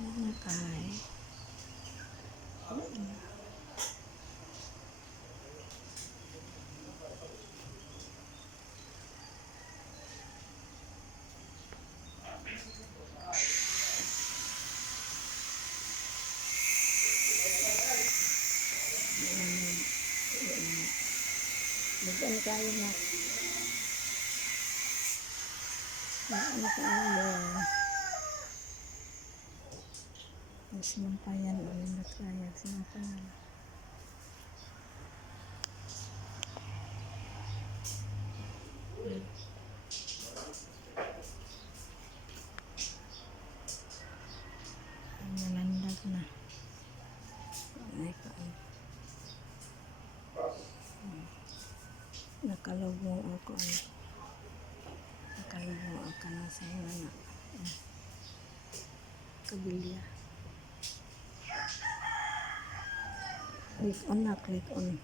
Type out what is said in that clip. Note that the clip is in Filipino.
Nakay. Bukan kayo na. Bukan kayo. Sinampayan ulit na kaya. Sinampayan. Nalandag na. Ay ka. Nakalubong ako. Nakalubong ako na sa mga kabilya. Click on na, click on.